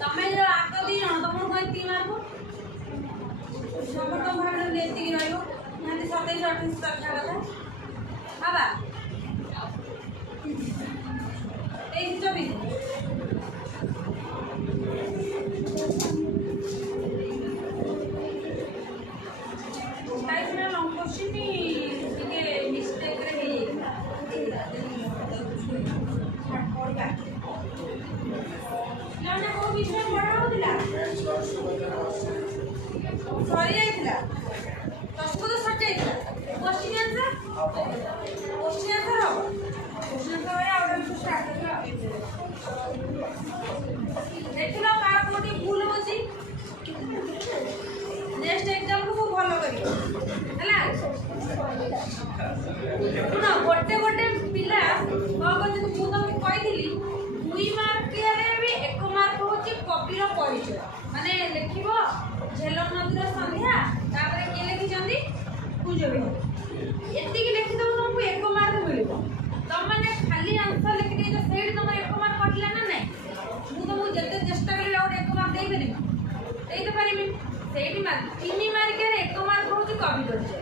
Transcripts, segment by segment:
तमें जो आग दी जन तुम कहीं 3 मार्क समस्त भाग एति रही निहती 27-28 रखा कथा हाँ 23-24 लंग क्वेश्चन टिके मिस्टेक रे हे ना को विषय पढ़ा होतिला सरी जाइतिला तस्को तो सट जाइतिला क्वेश्चन आंसर हो क्वेश्चन आंसर है आउट स्टार्ट करला देखला कार कोटी भूल होची नेक्स्ट एग्जाम को भलो करियो हला सुनो गोटे गोटे पिला बाबा जे मु तो कहिदिली 2 मार्क रे भी 1 मार्क होची कॉपी रो परिचय माने लिखिबो झेलम नदीर संध्या तापरे के लिखि जंदी कुंजबी एति की लिखि दउ तुमको 1 मार्क मिलिबो तम माने खाली आंसर लिखि दे सेड तमर 1 मार्क कटला ना नै मु तो मु जते चेष्टा करले और 1 मार्क देई परिबी देई तो परिबी सेडी मार्क 3 मार्क रे 1 मार्क होची कॉपी परिचय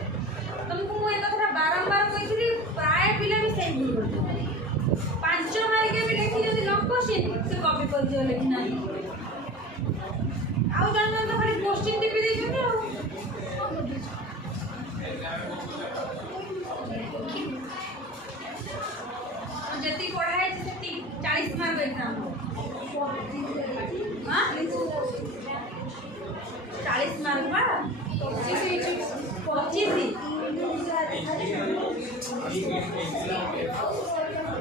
तुमको मु एक कथा बारंबार कहिली प्राय पिला भी सेम भूल करते 5 मार्क भी लिखि जदी लॉन्ग क्वेश्चन से कॉपी परिचय लिखि नाही आउ जन तो खाली क्वेश्चन टिपि दे जने जति पढ़ाए जति 40 मार्क एग्जाम हां 40 मार्क बा 25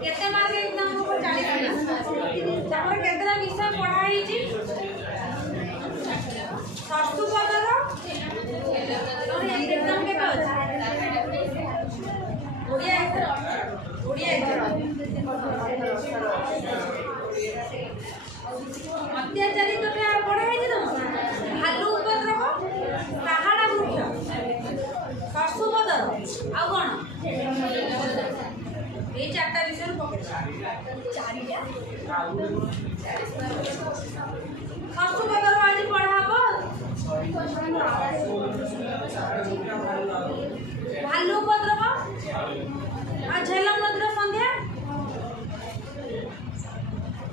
केते मार्क एग्जाम को 40 तापर केतेला विषय पढ़ाई छी सस्तु पदर और एग्जाम के काज ओडिया अत्याचारी तो पढ़ाई छी तुम भालू उपद्रव पहाड़ा वृक्ष सस्तु पदर आ कोन ए चारटा विषय पकड़ चारिटा सस्तु पदर आज पढ़ाबो भालू उपद्रव आ झेलम नदीर संध्या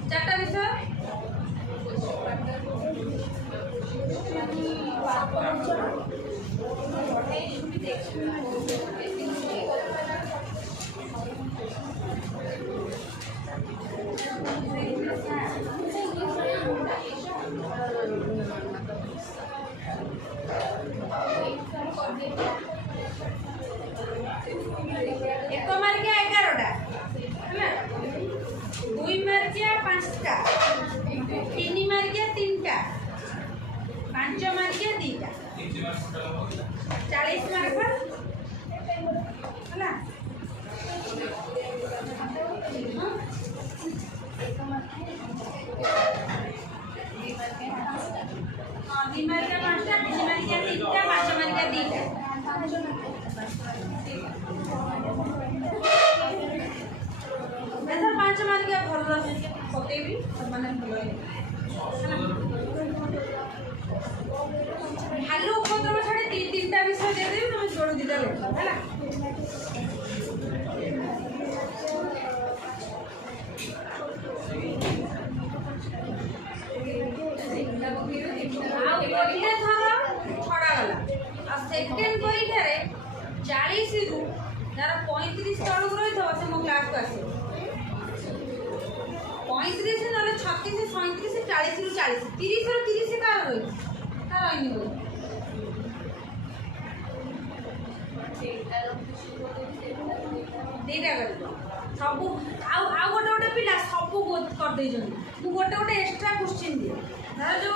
चारटा विषय एक मार्किया 11टा है 2 मार्किया 5टा 3 मार्किया 3टा 5 मार्किया 2टा 40 मार्क है हाँ 2 मार्किया 5टा 3 मार्किया 3टा 5 मार्किया 2टा ऐसा 5 मार्किया भल पकेबी माने भल भालू उपद्रव छाड़ी 3टा विषय दे देबी तुम जोड़ 2टा लिख हैला पहले थर छड़ा गला आ सेकंड परीक्षा रे 40 रु तार 35 तळक रही थवा से मो क्लास को आसे 35 नले 36 37 40 रु 40 30 रु 30 का रही का रही हो देटा कर सब आ गोटे गोटे पिला सब कर दे जन मु गोटे गोटे एक्स्ट्रा क्वेश्चन दिए धर जो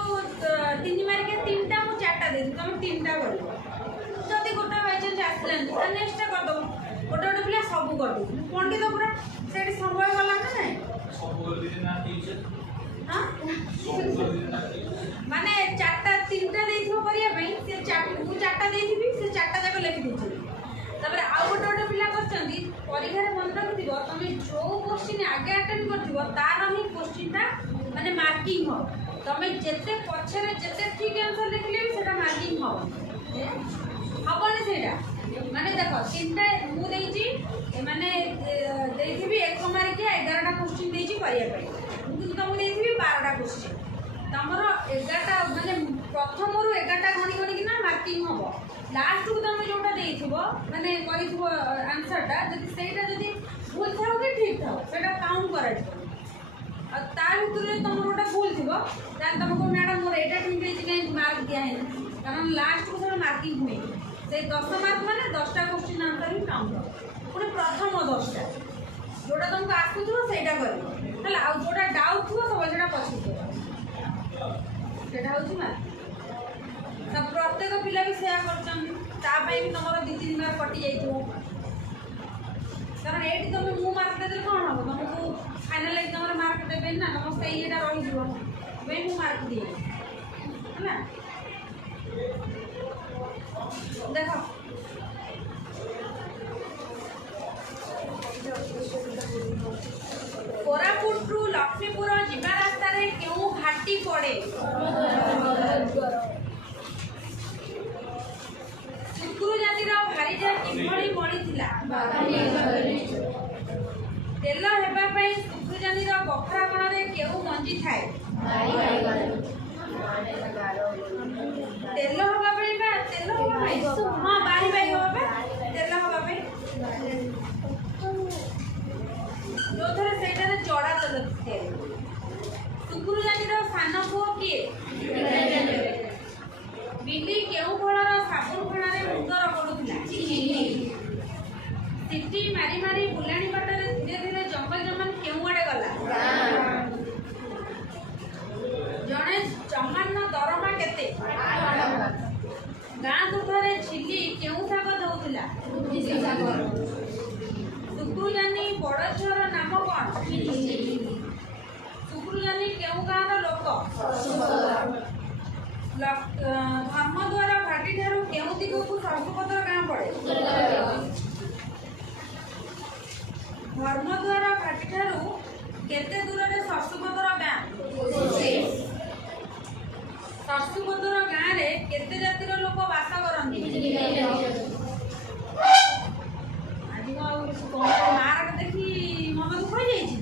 3 मार्किया 3टा मु 4टा दे तुम 3टा कर जदी गोटे बाय चांस आसलन त नेक्स्ट कर दो गोटे गोटे पिला सब कर दे पंडित पूरा सेठी समय गला ना नहीं सब कर दे ना टीचर हां माने 4टा 3टा देथो करिया पई से 4टा देथिबी से 4टा जाक लिखि देथि तबरे आ गोटे गोटे पिला करछंदी परीक्षा रे मन रखिदिबो तमे जो क्वेश्चन आगे अटेंड करथिबो तार ही क्वेश्चन ता माने मार्किंग हो तमे जेते पछरे जेते ठीक आंसर लिखले भी सेटा मार्किंग हबनी सेटा माने देखो तीनटा मु देइची माने देइथिबी 1 मार्क के 11टा क्वेश्चन देइची करिया पई किंतु तुम देइथिबी 12टा क्वेश्चन तमरो 11टा माने प्रथम रु 11टा गणी गणी कि ना मार्किंग हबो लास्ट को तुम जोटा देइथिबो माने करिथिबो आंसरटा जदि सेटा जदि भूल थाओ कि ठीक थाओ सेटा काउंट कराइबो ता भितर तुम गोटे भूल थी तुमको मैडम मोर एटा ठीक है मार्क दिया है कारण लास्ट को सब मार्किंग हुए से 10 मार्क माने 10टा क्वेश्चन आंसर ही काउंट पुणे प्रथम 10टा जोटा तुमको आसुथो सेटा करियो हला आ जोटा डाउट थो सब सेटा पछितो सेटा होची मार्क सब प्रत्येक पिला भी सेया करछन ता पई भी तमरो 2-3 मार्क कटि जाइतो कारण एटी तुम मु मार्क देले कोन हो तुमको फाइनल एग्जाम रे मार्क देबे ना तुम से एटा रहि जीवो वे मु मार्क दिए है देखो कोरापुट रु लक्ष्मीपुर जिबा रास्ता रे केउ घाटी पड़े सुकुरु जाति रो भारीजा किभଳି पड़िथिला तेल हेबा पई सुकुरु जाति रो बखरा कोण रे केउ मंजी थाए तेल होबा पई बा तेल होबा पई हां बारी बाई होबा तेल होबा पई जो थरे सेटा रे चोड़ा तेल सुकुरु जाति रो सान पुओ किए बिल्ली केउ फळर साबुन फणारे मुंडर पडुथिला सिटी मारी मारी बुलाणी बाटरे धीरे धीरे जंगल जमन केउ आडे गला जणे चमान दरमा केते गाँ दुधरे छिली केउ साग दउथिला सुकुरु जानी बड़ झर नाम कोन सुकुरु जानी केउ गाँ रो लोक धर्म द्वारा घाटी ठारू केउ दिग को सर्वपत्र गाँ पड़े धर्म द्वारा घाटी ठारू केते दूर रे सर्वपत्र गाँ सर्वपत्र गाँ रे केते जातिर लोक वास करंती आज मार्क देखी मन दुख हो जाइछि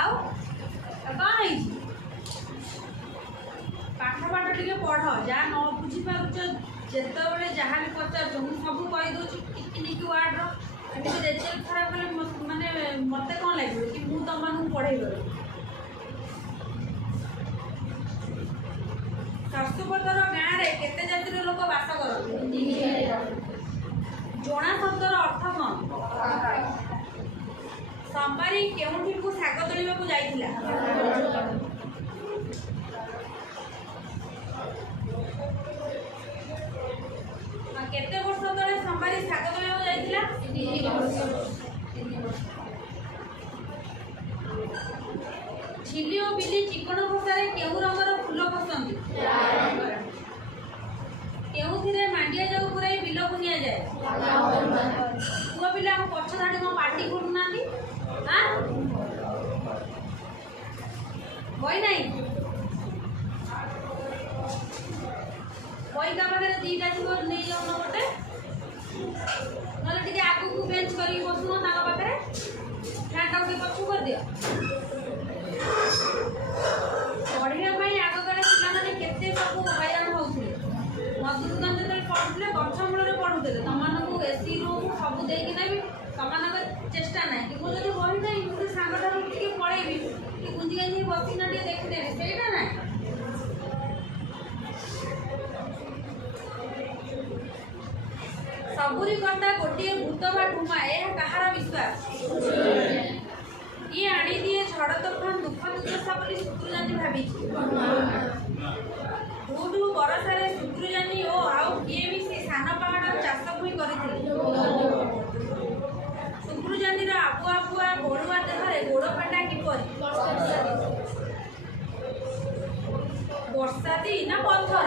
आउ कौन है पाठ पाठ टे पढ़ जहाँ न बुझी पारुच जिते जहाँ भी पचार सब कही दूसरी टिकनिक वार्ड रेजल्ट खराब हेल्ले माने मत कौन लगे कि मुझे तुम मानक पढ़े सरसुपतर गाँव में केते जातिर लोक बास करते जोणा शब्दर अर्थ कौन संबारी केउठी को शाग तोलिबा को जाइथिला केते वर्ष तले संबारी शाग तोलिबा को जाइथिला 3 वर्ष झिली और बिली चिकन भाषा केउ रंगर फूल पसंद केउथिरे मांडिया जाऊ पुराई बिल को निया जाए पुआ पिला हम पछ धाडी को पार्टी करू नांदी हां होई नाही कोई का पाखरे दीटा छिबो नै जाऊ न गोटे नले टिके आगु को बेंच करी बसुनो ताका पाखरे फैन टाउ के पछु कर दियो पढ़िया भाई आग काले पिला माने केते सब हैरान होउथिले मधुसूदन जते पढ़ुଥିଲେ गछ मूଳରେ पढ़ुଥିଲେ तमानकु एसी रूम सब देकी नै भी तमानक चेष्टा नै कि मो जदी बहि नै मु सांगटा टिके पळेबी कि गुंजी गंजी बसिना टिके देखि देबी सेटा नै सबुरी कंटा गोटे भूत बा ठुमा ए कहार विश्वास ये आनी दिए झड़ तोफान दुख दुर्दशा बोली सुकुरुजानी भाभी ढूढू बरसारे सुकुरुजानी ओ आउ किए भी से सान पहाड़ चाष भूमि करथिले सुकुरुजानी रा आपुआ आपुआ बड़ुआ देहरे गोड़ फाटा किपरि वर्षाती ना पत्थर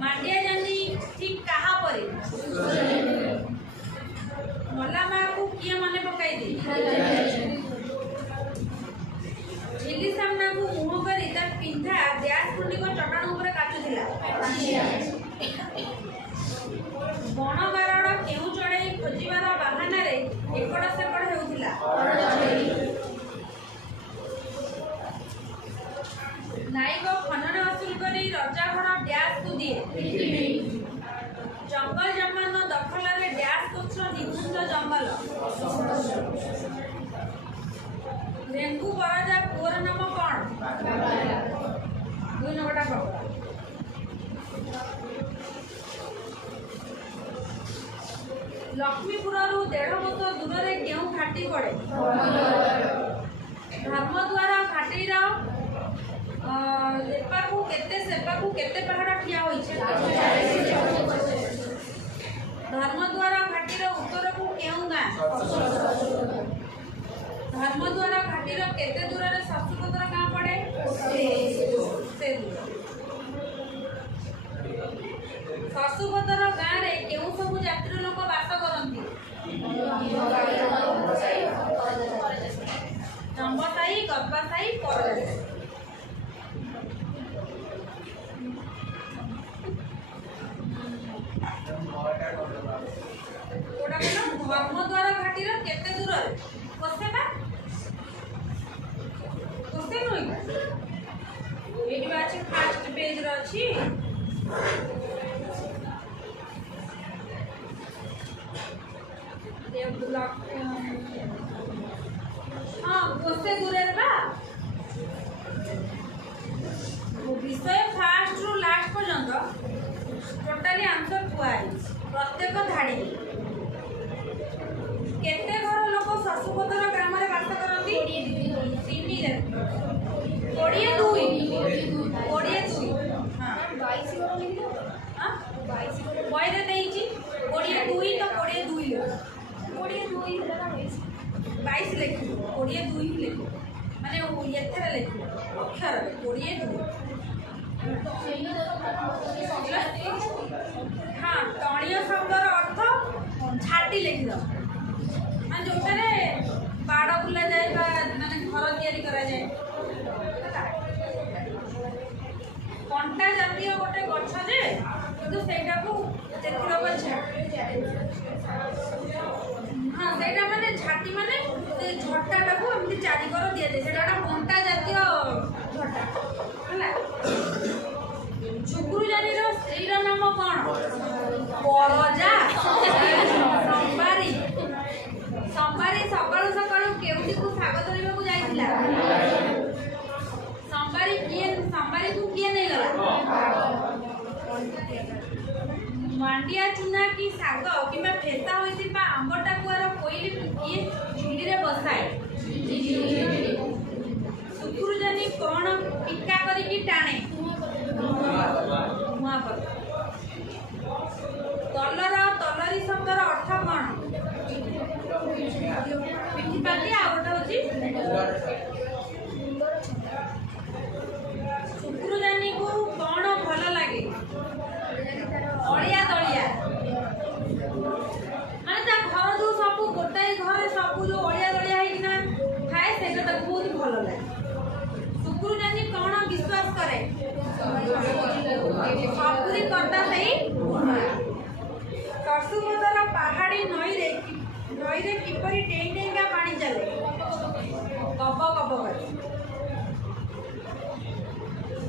मांडिया जानी ठीक कहा परे मला माँ को किए मने पकाई दे झिली सामना को ଢେଙ୍କୁ ବରଜା ପୁଅର ନାମ କଣ? 2 ନମ୍ବରଟା ପ୍ରବଳ। ଲକ୍ଷ୍ମୀପୁରରୁ 1.5 ବର୍ଷ ଦୂରରେ କେଉଁ ଘାଟି ପଡ଼େ? ଧର୍ମଦ୍ୱାର ଘାଟିର ଏପାକୁ କେତେ ପାହାଡ଼ ଠିଆ ହୋଇଛି? ଧର୍ମଦ୍ୱାର ଘାଟିର ଉତ୍ତରକୁ କେଉଁ ଗାଁ? ଧର୍ମଦ୍ୱାର ଘାଟିର କେତେ ଦୂରରେ ଶଶୁପତ୍ର ଗାଁ ପଡ଼େ? ସେ ଶଶୁପତ୍ର ଗାଁରେ କେଉଁ ସବୁ ଜାତିର ଲୋକ ବାସ କରନ୍ତି? ଜମ୍ବସାହି, ଗର୍ବାସାହି, ପରଜାତି। ଧର୍ମଦ୍ୱାର ଘାଟିର କେତେ ଦୂରରେ? ଏଇଠି ଅଛି ଫାର୍ଷ୍ଟ ପେଜରେ ଅଛି। हाँ गोटे दूरे बा विषय फास्ट रु लास्ट पर्यंत टोटाली आंसर थुआई प्रत्येक धाड़ी केते घर लोक शशुपतर ग्राम रे बास करती? 22 हाँ बयरे देइची 22 तो 22 लिख 22 ही लिख माने एथरे लिख अक्षर 22 हाँ तणीय शब्दर अर्थ छाटी लिख दो माने जोटारे बाड़ बुला जाए माने घर तैयारी करा जाए। कंटा जातीय गोटे गछ जे किंतु सेटा को देखिलो हाँ सेटा माने झाटी माने से झटाटा को एमती चारिकर दिया जाए सेटा कंटा जातीय झटा हला। छुकुरुजानी रो स्त्री रो नाम कोन? परजा। संबारी सकाळु सकाळु केउटी को साग धरिबा को जाइतिला? संबारी को किए नहीं गला? मांडिया चुना की साग किबा फेता होइतिबा आंबटा कुआर कोइली किए चुली रे बसाए? छुकुरुजानी कोन पिका करी की टाणे? मुआ पर। तलरी शब्दर अर्थ कोन? पिठीपाती आ गोटे होची छुकुरुजानी को कोन भल लागे? अलिया दलिया माने ता घर जो सब गोटाई घर सब जो अलिया दलिया है ना खाए सेटा बहुत भल लागे। छुकुरुजानी कोन विश्वास करे? सबुरी करता सही शशुपतर पहाड़ी नई रे किपरि डेई डेईका पानी चले? कब करे।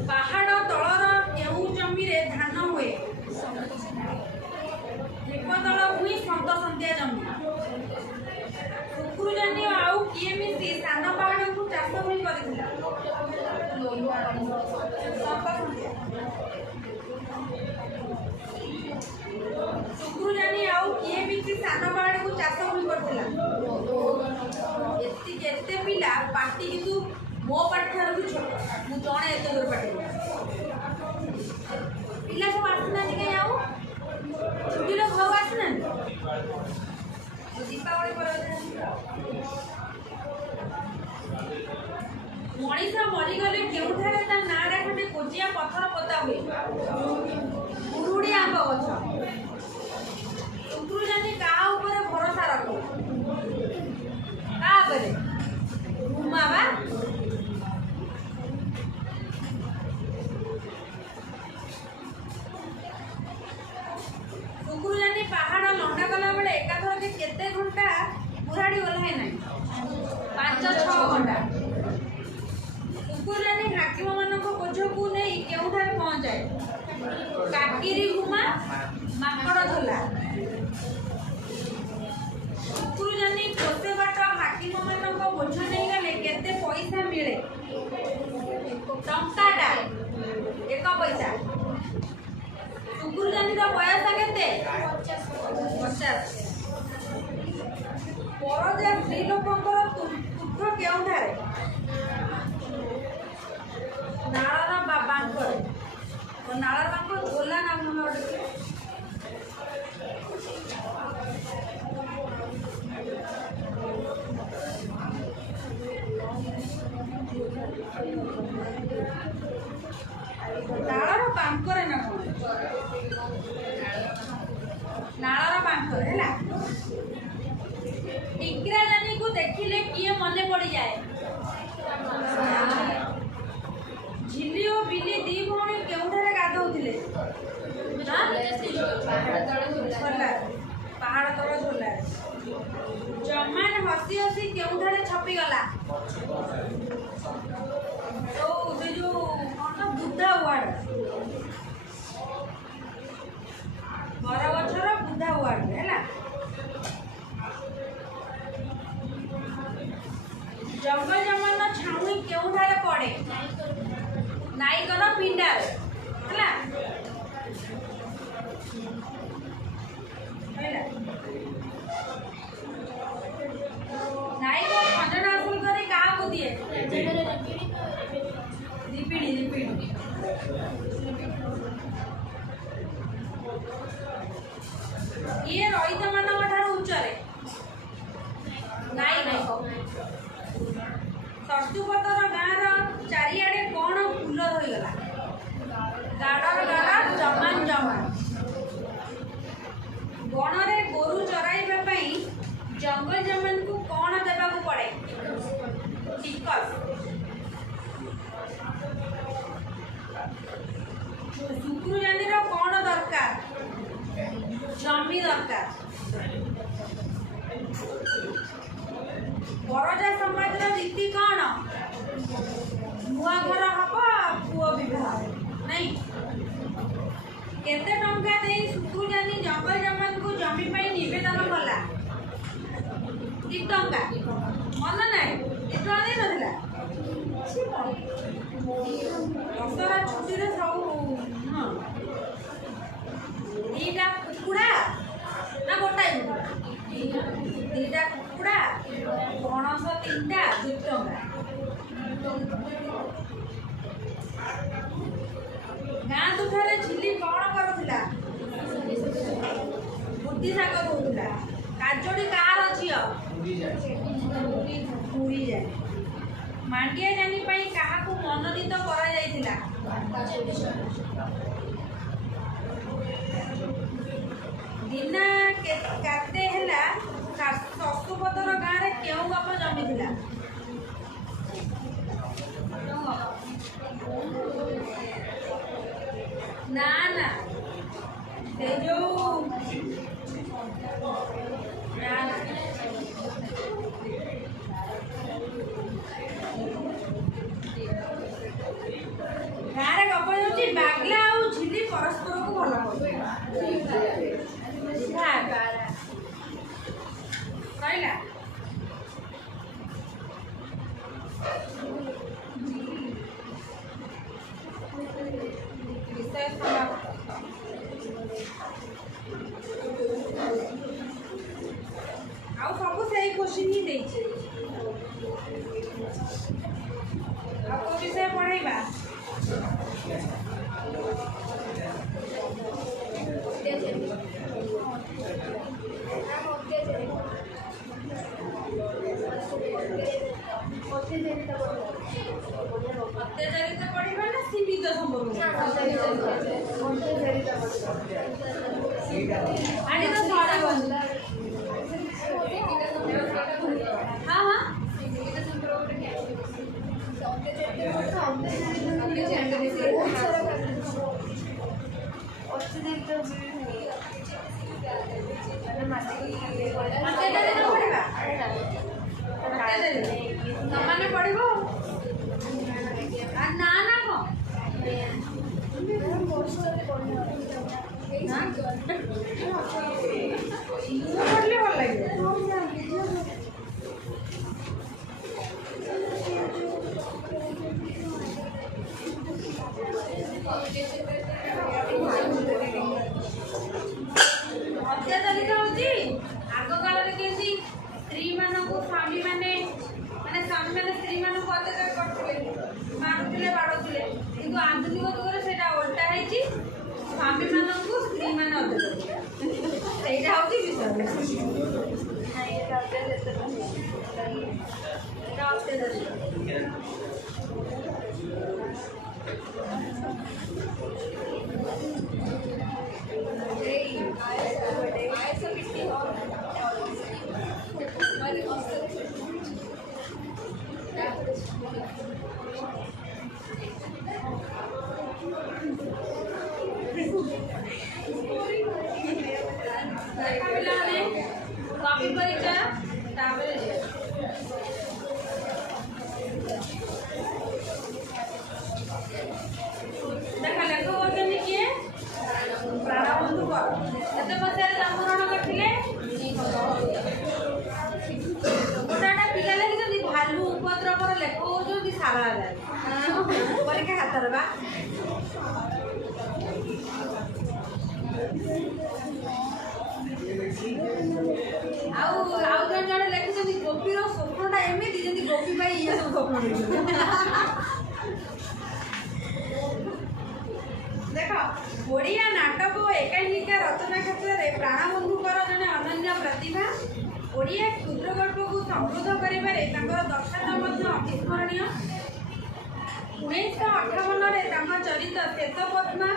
पहाड़ तलर केउ जमी रे धान हुए? दीपतल भूमि सत संध्या जमी। छुकुरुजानी आउ किए मिसी सान पहाड़ को चाष भूमि करथिला? छुकुरुजानी आउ किए मिसी सान पहाड़ को चाष भूमि करथिला? एते पिला पार्टी किंतु मो पाठार भी छोट मु जणे एते दूर पाठी पिला सब आसना के आउ छुट्टी लो घर आसना दीपावली पर मनीषा मरीगले केउठारे ता नाडा खंडे कोजिया पत्थर पता हुए? गुरुड़ी आंब गछ। छुकुरुजानी का ऊपर भरोसा रखो? का बरे घुमावा छुकुरुजानी पहाड़ लंडा कला बेले एकाथर के केते घंटा पुराड़ी ओल्हाय नाही? 5-6 घंटा। छुकुरुजानी हाकिम मानक बोझ को नहीं केउठारे पहुंचाए? काकिरी घुमा टंकाटा 1 पैसा सुकुर जानी बयस केते 50 परजा स्त्री लोकंकर तुठ केउठारे नाळर बाबांकर नाळर बांकर गोला नाम नोडे नाळर बांकर ना नाळर बांकर हैला टिकरा जानी को देखिले किए मने पड़ी जाए झिली और बिली दी भौणी केउठारे गाधौथिले पहाड़ तल झोला जमान हसी हसी केउठारे छपी गला तो जे जो कोन बुद्धा वार्ड बरगछर बुद्धा वार्ड हैला जंगल जमन छाउनी केउठारे पड़े नाईकर पिंडार हैला हैला नाईक खंडन हासिल करी का को दिए रिपीडी ये रोहित मानव ठार उच्चरे नाई सरसुपतर गाँव चारिआडे कौन फूल रहीगला गाड़ जमान बन रे गोरु चराइबा जंगल जमान को कौन देवा पड़े टिकस शुक्रुजानी कौन दरकार जमी दरकार बरजा समाज रीति कौन नुआ घर हम पुओ विवाह नहीं केते टंका दे शुक्रुजानी जंगल जमान को जमी नवेदन कला कि टंका मन ना दशहरा छुट्टी सब दीटा कुकुड़ा ना गोटाए दीटा कुकुड़ा पणस 3टा 2 टंका गाँ दुठारे झिली कौन करुला बुद्धि शाग कौला काजोड़ी कार झील पूरी जाए मांडिया जानी क्या मनोनीत करा दिना काते है शशुपतर गाँव में क्यों बाप जमी ना ना से जो गाँव गप हो बागला और झिली परस्पर को भल कहला आउ सब सही क्वेश्चन ही देछि आ को विषय पढ़ाइबा अत्याचारित पढ़िबा ना सीमित संभव आगे तो सारा बंद हाँ हाँ तमाने पढ़िबो ना ना को पढ़ले भल लगे अत्याचारित होची आग काल केमती स्त्री मानक स्वामी माने माने स्वामी माने स्त्री मानक अत्याचार करथिले मारुथिले बाडुथिले किंतु आधुनिक युगरे सेटा उल्टा हेची स्वामी मानक स्त्री मान अत्याचार सेटा होची विषय नाही एटा अत्याचार कॉपी परीक्षा देखा लेख करते किए प्राणबंधु एत मसीह जन्मग्रहण करते गोटा पिला लगे भालू उपद्रवर लेख होती सारा परीक्षा हाथ बा जन जन लिखिं गोपीर स्वप्नटा एमती जमी गोपी पाई ये सब स्वप्न देख ओडिया नाटक और एकांकिका रचना क्षेत्र में प्राणबंधुकर जने अनन्य प्रतिभा ओडिया क्षुद्र गल्प को समृद्ध करिबारे तांकर दक्षता मध्य अविस्मरणीय 1958 चरित्र श्वेतपद्मा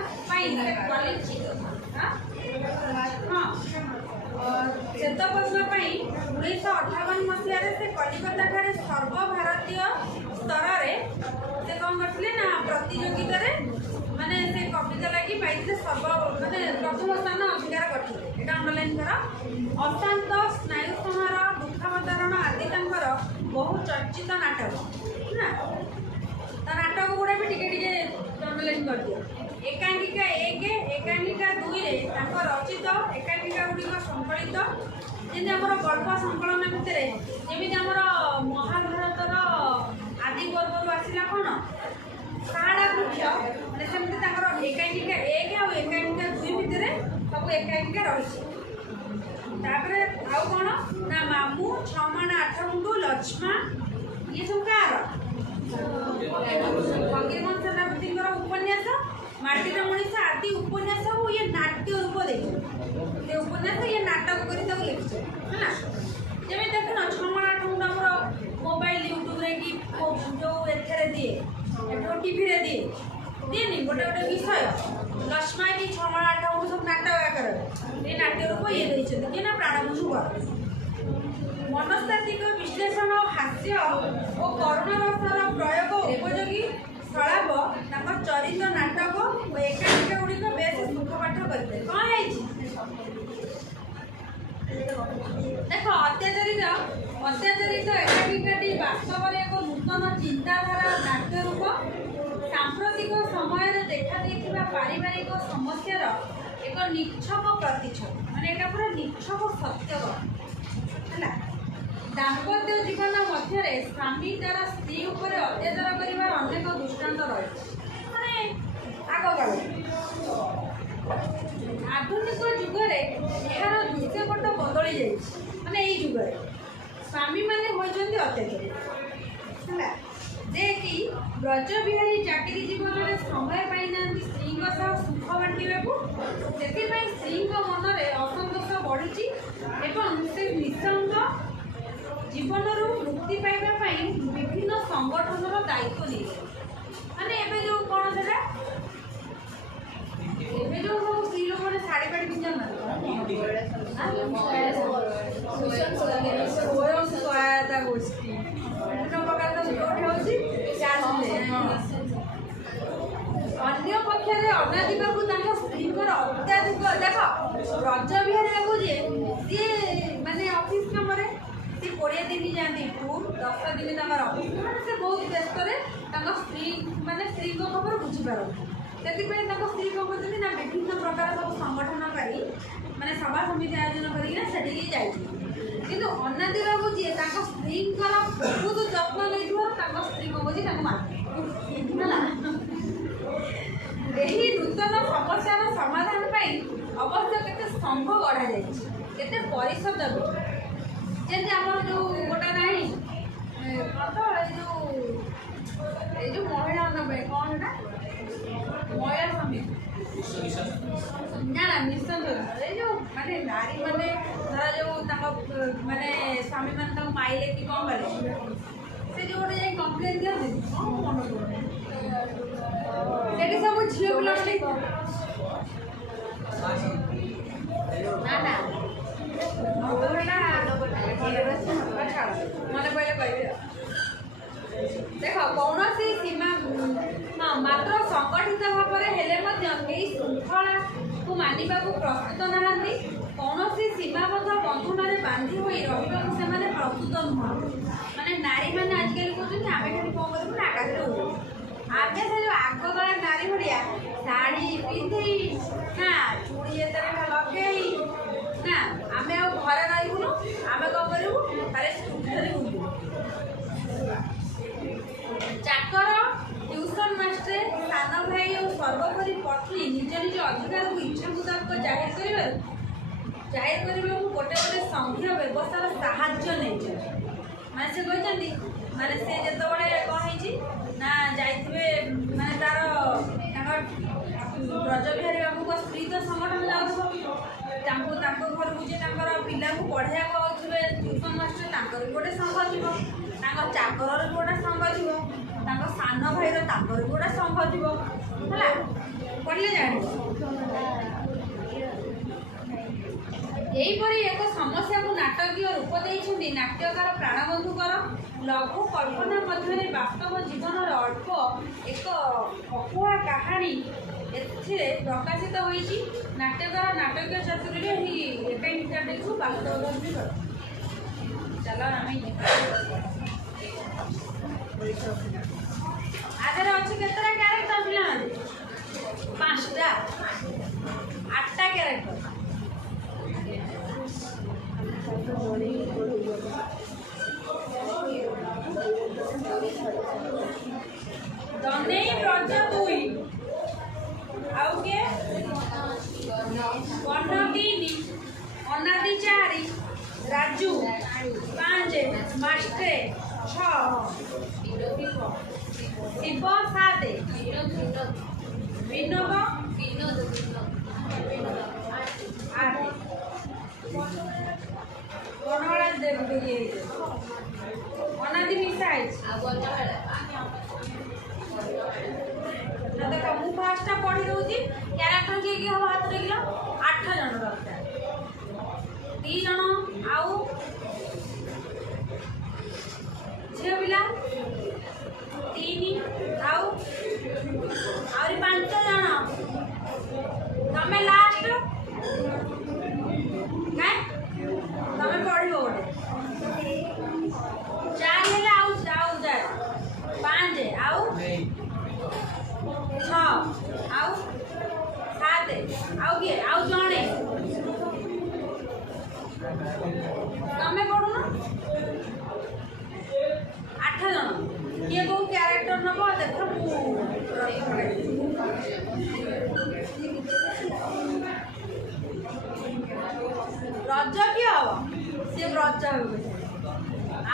श्वेतपद्मा 1958 मसीह से कलिकता ठारे सर्वभारतीय स्तर से कौन करते ना प्रतियोगिता माने से कविता लगी पाइले सर्व माने प्रथम स्थान अधिकार करते एटा अंडरलाइन कर अशांत स्नायु संहार दुखावतरण आदि तांकर बहु चर्चित नाटक ना नाटक गुड़ा भी टिके टिके अंडरलाइन कर दियो एकांकिका 1 एकांकिका 2 रे तांकर रचित एकांकिका गुडी संकलित जेने हमर गल्प संकलन भितर जेमिति हमर महाभारतर आदि पर्व आसिला कोन साड़ा वृक्ष माने सेमति तांकर एकांकिका 1 और एकांकिका 2 भितर सब एकांकिका रहिछि तापरे आउ कोन ना मामू 6 माण 8 मुंडू लक्ष्मण ये सब कार फकीरमोहन सेनापतिଙ୍କର उपन्यास माटीर मनीष आदि उपन्यास को ये नाट्य रूप देखिए उपन्यास ये नाटक करी तक लिखिছে है जब देखन 6 माण 8 मुंडू हमर मोबाइल यूट्यूब रे कि जो एथरे दिए एठो टीवी रे दिए देनी गोटे गोटे विषय लक्ष्मण की 6 माण 8 मुंडू सब नाटक आकर ये नाट्य रूप ये दैछे कि ना प्राणबंधु मनस्तात्विक विश्लेषण हास्य और करुण रसर प्रयोग उपयोगी सलाप चरित्र नाटक और एकांकिका गुड़िक बेस सुखपाठ करते कौन है देख अत्याचारित एकांकिकाटी वास्तव में एक नूतन चिंताधारा नाट्य रूप सांप्रतिक समय देखा पारिवारिक समस्यार एक निक्षक प्रतिच्छद माने एटा पूरा निक्षक सत्य है दाम्पत्य जीवन मध्य स्वामी तार स्त्री उपर अत्याचार कर अनेक दृष्टांत रही माने आग काल आधुनिक जुगरे यार दृश्यपट बदली जाए माने यही जुगरे स्वामी माने होइछन्ति अत्याचारी है जे कि ब्रजबिहारी चाकरी जीवन में समय पाई ना स्त्री सुख बांटा से स्त्री मन में असंतोष बढ़ी से निसंग जीवन मुक्ति पाइबा विभिन्न संगठन दायित्व नहीं माने एबे जो कौन से एबे जो स्त्री लोग मैंने शाढ़ी पाड़ी पिंधन स्वयं सहायता गोष्ठी विभिन्न प्रकार अन्य पक्षरे अनादि बाबू स्त्री अत्याधिक देख ब्रजबिहारी बाबू जी सी माने ऑफिस काम 20 दिन जाती टूर 10 दिन ऑफिस से बहुत व्यस्त स्त्री माने स्त्री खबर बुझीपार से स्त्री कौन करते ना विभिन्न प्रकार सब संगठन करी माने सभा समिति आयोजन करी किंतु अनादि बाबू जी स्त्री बहुत जत्न नहीं स्त्री कौन कर मार ଏହି ନୂତନ ସମସ୍ୟାର ସମାଧାନ ପାଇଁ ଅବଶ୍ୟ କେତେ ସଂଘ ଗଢ଼ାଯାଇଛି, କେତେ ପରିଷଦ ବି, ଯେମିତି ଆମର ଯେଉଁ ଗୋଟେ ନାହିଁ କ'ଣ ତ ଏଇ ଯେଉଁ ମହିଳାମାନଙ୍କ ପାଇଁ କ'ଣ ସେଟା ମହିଳା ସମିତି ନା ନା ମିଶନ ଏଇ ଯେଉଁ ମାନେ ନାରୀ ମାନେ ଧର ଯେଉଁ ତାଙ୍କ ମାନେ ସ୍ୱାମୀମାନେ ତାଙ୍କୁ ମାଇଲେ କି କ'ଣ କଲେ ସେ ଯେଉଁ ଗୋଟେ ଯାଇ କମ୍ପ୍ଲେନ୍ ଦିଅନ୍ତି କ'ଣ ମନେ ପଡ଼ୁନି ସେଠି ସବୁ ଝିଅ ପିଲା ନା ନା ମନେ ପଡ଼ିଲେ କହିବି ଦେଖ କୌଣସି ସୀମା ମାତ୍ର ସଂଗଠିତ ଭାବରେ ହେଲେ ମଧ୍ୟ କେହି ଶୃଙ୍ଖଳାକୁ ମାନିବାକୁ ପ୍ରସ୍ତୁତ ନାହାନ୍ତି। କୌଣସି ସୀମାବଦ୍ଧ ବନ୍ଧନରେ ବାନ୍ଧି ହୋଇ ରହିବାକୁ ସେମାନେ ପ୍ରସ୍ତୁତ ନୁହଁ। ମାନେ ନାରୀମାନେ ଆଜିକାଲି କହୁଛନ୍ତି ଆମେ ଖାଲି କ'ଣ କରିବୁ ନା ଆକାଶରେ ଉଡ଼ିବୁ। ଆମେ ସେ ଯେଉଁ ଆଗକାଳ ନାରୀ ଭଳିଆ ଶାଢ଼ୀ ପିନ୍ଧି ନା ଚୁଡ଼ି ଏତେ ଲଗେଇ ନା ଆମେ ଆଉ ଘରେ ରହିବୁନୁ। ଆମେ କ'ଣ କରିବୁ ଖାଲି ସ୍କୁଲରେ ଉଡ଼ିବୁ। ଚାକର ଟ୍ୟୁସନ ମାଷ୍ଟର ସାନ ଭାଇ ଓ ସର୍ବୋପରି ପତ୍ନୀ ନିଜ ନିଜ ଅଧିକାରକୁ ଇଚ୍ଛା ମୁତାବକ ଜାହିର କରିବାକୁ ଗୋଟେ ଗୋଟେ ସଂଘୀୟ ବ୍ୟବସ୍ଥାର ସାହାଯ୍ୟ ନେଇଛନ୍ତି। ମାନେ ସେ କହିଛନ୍ତି ମାନେ ସେ ଯେତେବେଳେ କ'ଣ ହେଇଛି ନା ଯାଇଥିବେ ମାନେ ତାର ତାଙ୍କ ବ୍ରଜବିହାରୀ ବାବୁଙ୍କ ସ୍ତ୍ରୀ ତ ସଂଗଠନ ଯାଉଥିବ ତାଙ୍କ ଘରକୁ ଯେ ତାଙ୍କର ପିଲାଙ୍କୁ ପଢ଼େଇବାକୁ ଆଉଥିବେ ଟ୍ୟୁସନ ମାଷ୍ଟର ତାଙ୍କର ବି ଗୋଟେ ସଂଘ ଥିବ, ତାଙ୍କ ଚାକରର ବି ଗୋଟେ ସଂଘ ଥିବ, ତାଙ୍କ ସାନ ଭାଇର ତାଙ୍କର ବି ଗୋଟେ ସଂଘ ଥିବ ହେଲା ପଢ଼ିଲେ ଜାଣିବ। ଏହିପରି ଏକ ସମସ୍ୟାକୁ ନାଟକୀୟ ରୂପ ଦେଇଛନ୍ତି ନାଟ୍ୟକାର ପ୍ରାଣବନ୍ଧୁଙ୍କର ଲଘୁ କଳ୍ପନା ମଧ୍ୟରେ ବାସ୍ତବ ଜୀବନର ଅଳ୍ପ ଏକ ଅକୁହା କାହାଣୀ ଏଥିରେ ପ୍ରକାଶିତ ହୋଇଛି। ନାଟ୍ୟକାର ନାଟକୀୟ ଚାତୁରୀରେ ଏହି ଏକାଙ୍କିକାଟିକୁ ବାସ୍ତବ ଧର୍ମୀ କର। ଚାଲ ଆମେ ଆଗରେ ଅଛି କେତେଟା କ୍ୟାରେକ୍ଟର ପିଲାମାନେ 5ଟା 8ଟା କ୍ୟାରେକ୍ଟର। ଦନେଇ ବ୍ରଜ 2 ଆଉ କିଏ ବନକିନି ଅନାଦି 4 ରାଜୁ 5 ମାଷ୍ଟ୍ରେ 6 ଶିବ 7 ବିନୋଦ 8 ବନହଳା ଦେବି ଅନାଦି ମିଶା ହେଇଛି। ଦେଖ ମୁଁ ଫାର୍ଷ୍ଟଟା ପଢ଼ି ଦେଉଛି କ୍ୟାରେକ୍ଟର କିଏ କିଏ ହବ ହାତ ଦେଖିଲ 8 ଜଣ ଦରକାର 2 ଜଣ ଆଉ ଝିଅ ପିଲା 3 ଆଉ ଆହୁରି 5 ଜଣ ତମେ ଲାଷ୍ଟ କାଇଁ ତମେ ପଢ଼ିବ ଗୋଟେ 4 ହେଲେ ଆଉ 5 ଆଉ 6 ଆଉ 7 ଆଉ କିଏ ଆଉ ଜଣେ ତମେ ପଢ଼ୁନ 8 ଜଣ କିଏ କୋଉ କ୍ୟାରେକ୍ଟର ନବ ଦେଖ ମୁଁ ରଜ କିଏ ହବ ସେ ବ୍ରଜ ହବ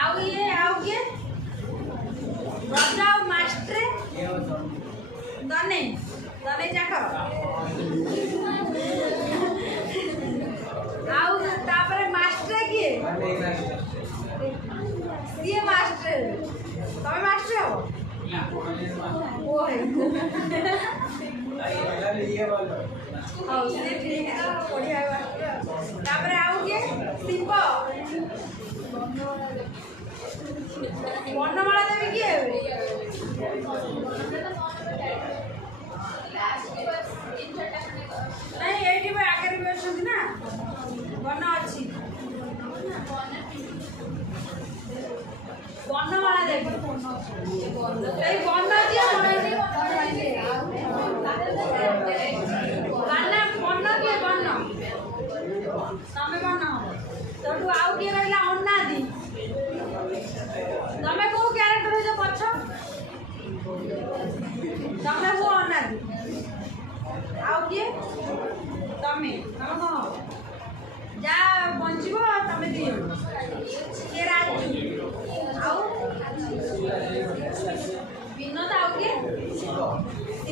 ଆଉ ଇଏ ଆଉ କିଏ ବ୍ରଜ ଆଉ ମାଷ୍ଟ୍ରେ ଦନେଇ ଚାକର ଆଉ ତାପରେ ମାଷ୍ଟ୍ରେ କିଏ ସିଏ ମାଷ୍ଟ୍ରେ ତମେ ମାଷ୍ଟ୍ରେ ହବ ହଉ ସିଏ ଠିକ୍ ବଢ଼ିଆ ତାପରେ ଆଉ କିଏ ଶିବ ବର୍ଣ୍ଣମାଳା ଦେବୀ କିଏ ନାଇଁ ଏଇଠି ଆଗରେ ବି ଅଛନ୍ତି ନା ବନ ଅଛି ବର୍ଣ୍ଣମାଳା ଦେବୀ ଏଇ ବନ ଯିଏ ବନ କିଏ ବନ ତମେ ବନ ସେଠୁ ଆଉ କିଏ ରହିଲା ଅନାଦି ତମେ କୋଉ କ୍ୟାରେକ୍ଟର ହେଇଛ ପଛ ତମେ ହୁଅ ଅନାଦି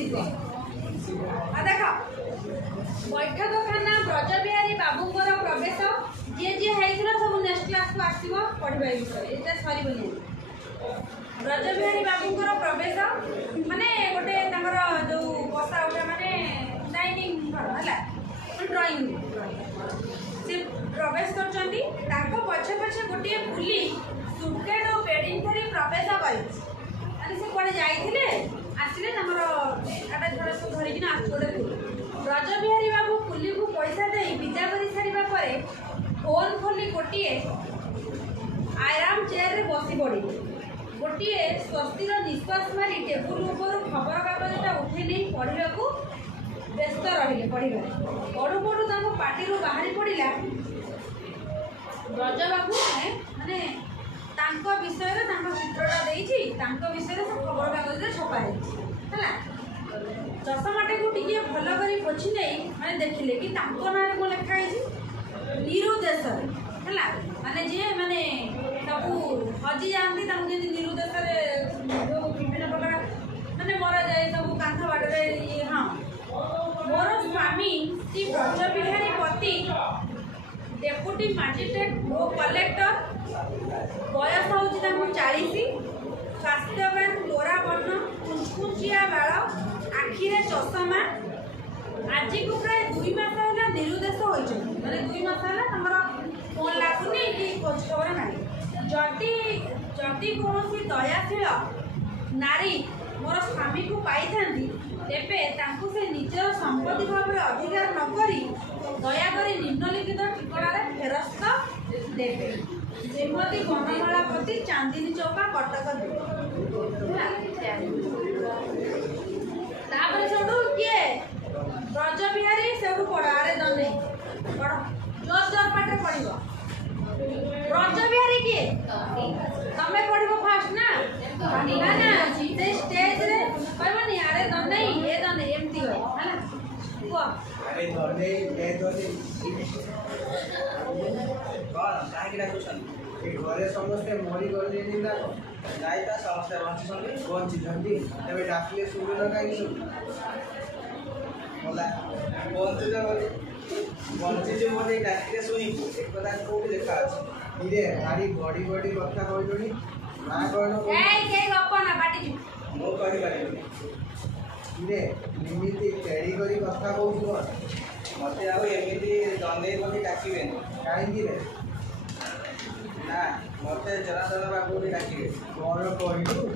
दिसिबो आ देखो बैठकखाना ब्रजबिहारी बाबूंकर प्रवेश जे जे हेइथिला सब नेक्स्ट क्लास को आसीबो पढिबा विषय एटा सरीबनी ब्रजबिहारी बाबूंकर प्रवेश माने गोटे तंगर जो बसा उठा माने डाइनिंग घर हला ड्राइंग से प्रवेश करचंती ताको पछे पछे गोटे पुली सुटकेट और बेडिंग धरी प्रवेश करी माने से कोडे जाइथिले आसिले तंगर आटा झड़ा सब धरि किना आसोडे ब्रजबिहारी बाबू पुली को पैसा दे विदा करी सारिबा परे फोन खोली गोटिए आराम चेयर रे बसी पड़ी गोटे स्वस्तिर निश्वास मारी टेबुल ऊपर खबर कागजटा उठे नहीं पढ़ा को व्यस्त रहिले पढ़ा पढ़ू पढ़ू तक पार्टी बाहरी पड़ा ब्रज बाबू माने विषय चित्रटा विषय खबर कागज छपा है चषमाटे को टिके भल कर पोछि नहीं माने देखिले कि तांको नारे को लिखाई निरुदेश है माने जे माने ताकू हजी जाती जमी निरुदेश जो विभिन्न प्रकार माने मरा जाए सब कांथ बाटे ये हाँ मोर स्वामी श्री ब्रजबिहारी पति डेपुटी मजिस्ट्रेट ओ कलेक्टर बयस हूँ 40 स्वास्थ्यवान गोरा वर्ण कुंचकुंचिया बाल आखिरे चषमा आज को प्राय 2 मास है निरुदेश होती मैंने 2 मास है फोन लगुनि कि खोज खबर ना जदि जदि कौन दयाशील नारी मोर स्वामी को पाई तेबे तांकु से निजर संपत्ति भाव में अधिकार नक दयाकोरी निम्नलिखित ठिकाना फेरस्त देवे श्रीमती वनमालापति चांदिनी चौका कटक सब किए ब्रजबिहारी सब पढ़ आरे दंडे पढ़ जोर जोर पाटे पढ़ ब्रजबिहारी किए तमें पढ़ फास्ट ना ना ना से स्टेज रे कहबनी आरे दंडे ए दंडे एमती होय हैला को अरे दंडे ए दंडे कौन काहे कि कुछ ए घरे समस्त मरी गले नि ना जायता समस्त बंची बंची जंदी तबे डाकले सुबे न काई सुन बोला बंची जबले बंची जे मोरे डाकले सुनी एक कथा कोठी देखा अछि इरे भारी बड़ी बड़ी कथा कहलोनी ना कहनो ए के गप्पा ना बाटी मो कहि पारे इरे निमिति केड़ी करी कथा कहू मते आउ एमिति दंडे कोठी डाकिबेन काई कि रे ना मते जनार्दन बाबू डाकिबे मोर कहलु